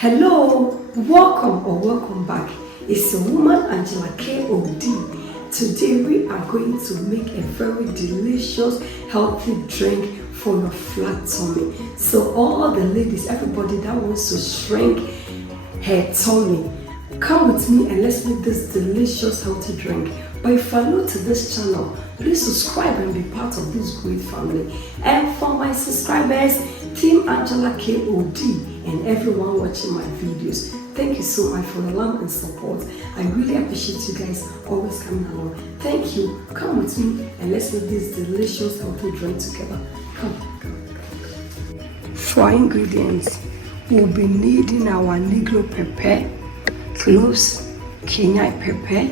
Hello, welcome back. It's a woman, Angela KOD. Today we are going to make a very delicious, healthy drink for your flat tummy. So all the ladies, everybody that wants to shrink her tummy, come with me and let's make this delicious, healthy drink. But if you're new to this channel, please subscribe and be part of this great family. And for my subscribers, Team Angela KOD, and everyone watching my videos, thank you so much for the love and support. I really appreciate you guys always coming along. Thank you. Come with me and let's make this delicious, healthy drink together. Come. For ingredients, we'll be needing our negro pepper, cloves, Kenya pepper,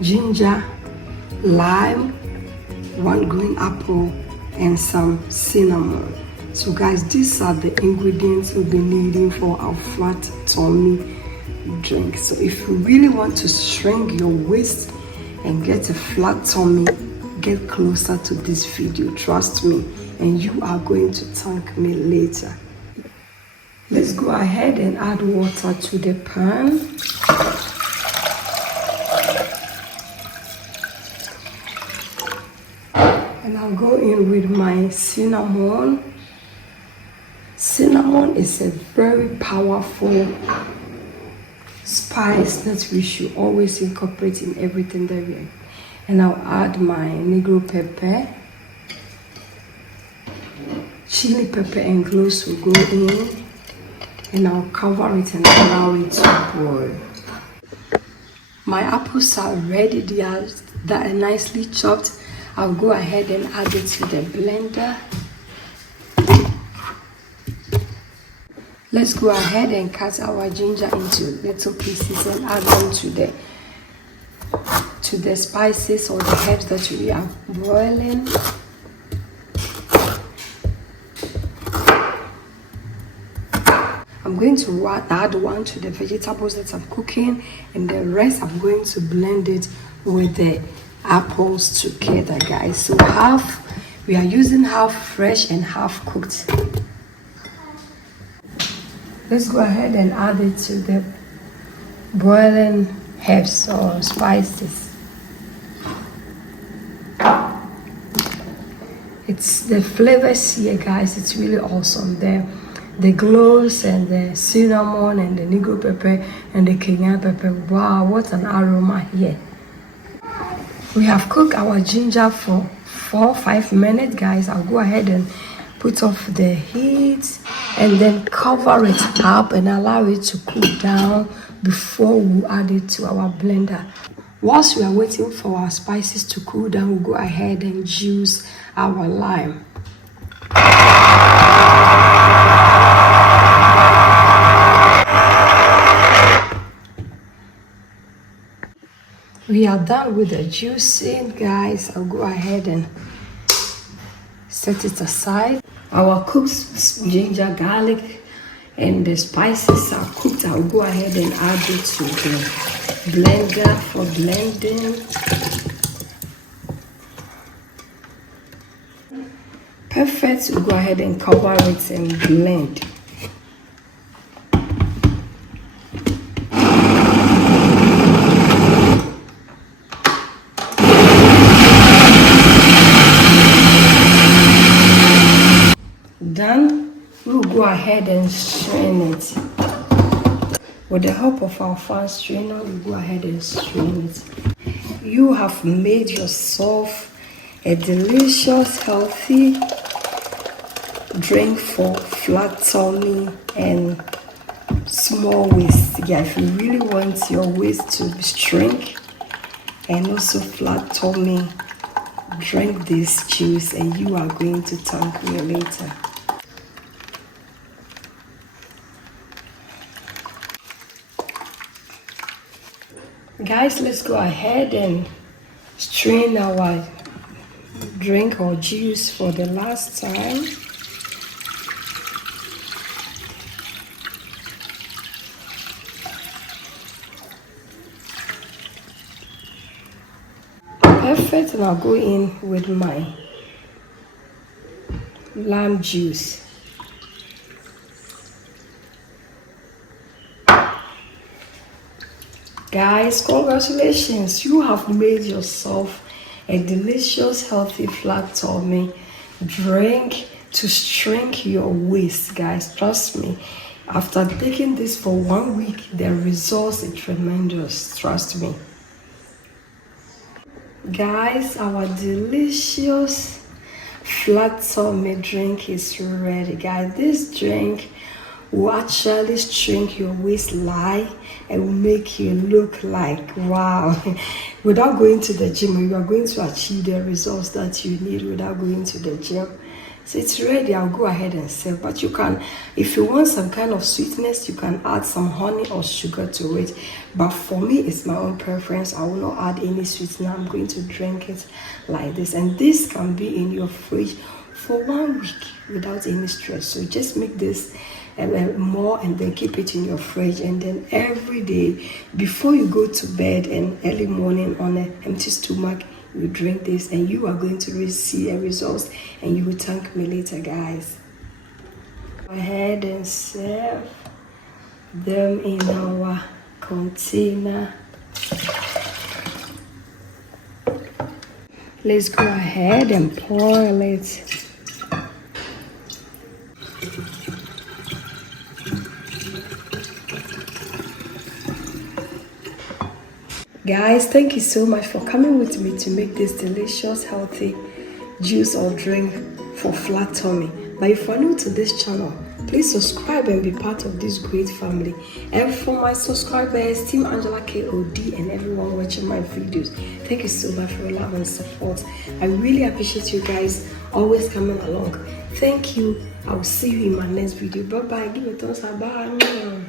ginger, lime, 1 green apple, and some cinnamon. So guys, these are the ingredients we'll be needing for our flat tummy drink. So if you really want to shrink your waist and get a flat tummy, get closer to this video, trust me, and you are going to thank me later. Let's go ahead and add water to the pan. And I'll go in with my cinnamon. Cinnamon is a very powerful spice that we should always incorporate in everything that we do. And I'll add my negro pepper. Chili pepper and cloves will go in. And I'll cover it and allow it to boil. My apples are ready. They are nicely chopped. I'll go ahead and add it to the blender. Let's go ahead and cut our ginger into little pieces and add them to the spices or the herbs that we are boiling. I'm going to add one to the vegetables that I'm cooking, and the rest I'm going to blend it with the apples together, guys. So we are using half fresh and half cooked. Let's go ahead and add it to the boiling herbs or spices. It's the flavors here, guys. It's really awesome. The cloves and the cinnamon and the negro pepper and the Kenya pepper. Wow, what an aroma here. We have cooked our ginger for 4-5 minutes, guys. I'll go ahead and put off the heat and then cover it up and allow it to cool down before we add it to our blender. Whilst we are waiting for our spices to cool down, we'll go ahead and juice our lime. We are done with the juicing, guys. I'll go ahead and set it aside. Our cooked ginger, garlic, and the spices are cooked. I'll go ahead and add it to the blender for blending. Perfect. We'll go ahead and cover it and blend. Done. We'll go ahead and strain it. With the help of our fan strainer, we'll go ahead and strain it. You have made yourself a delicious, healthy drink for flat tummy and small waist. Yeah, if you really want your waist to shrink and also flat tummy, drink this juice and you are going to thank me later. Guys, let's go ahead and strain our drink or juice for the last time. Perfect, and I'll go in with my lime juice. Guys, congratulations, you have made yourself a delicious healthy flat tummy drink to shrink your waist. Guys, trust me, after taking this for 1 week, the results are tremendous, trust me. Guys, our delicious flat tummy drink is ready. Guys, this drink will actually shrink your waistline and will make you look like wow. Without going to the gym, you are going to achieve the results that you need without going to the gym. So it's ready. I'll go ahead and serve. But you can, if you want some kind of sweetness, you can add some honey or sugar to it. But for me, it's my own preference. I will not add any sweetener. I'm going to drink it like this. And this can be in your fridge for 1 week without any stress. So just make this more and then keep it in your fridge, and then every day before you go to bed and early morning on an empty stomach, you drink this and you are going to see a results and you will thank me later. Guys, go ahead and serve them in our container. Let's go ahead and pour it. Guys, thank you so much for coming with me to make this delicious healthy juice or drink for flat tummy. But if you are new to this channel, please subscribe and be part of this great family. And for my subscribers, Team Angela KOD, and everyone watching my videos, thank you so much for your love and support. I really appreciate you guys always coming along. Thank you. I will see you in my next video. Bye bye. Give a thumbs up. Bye.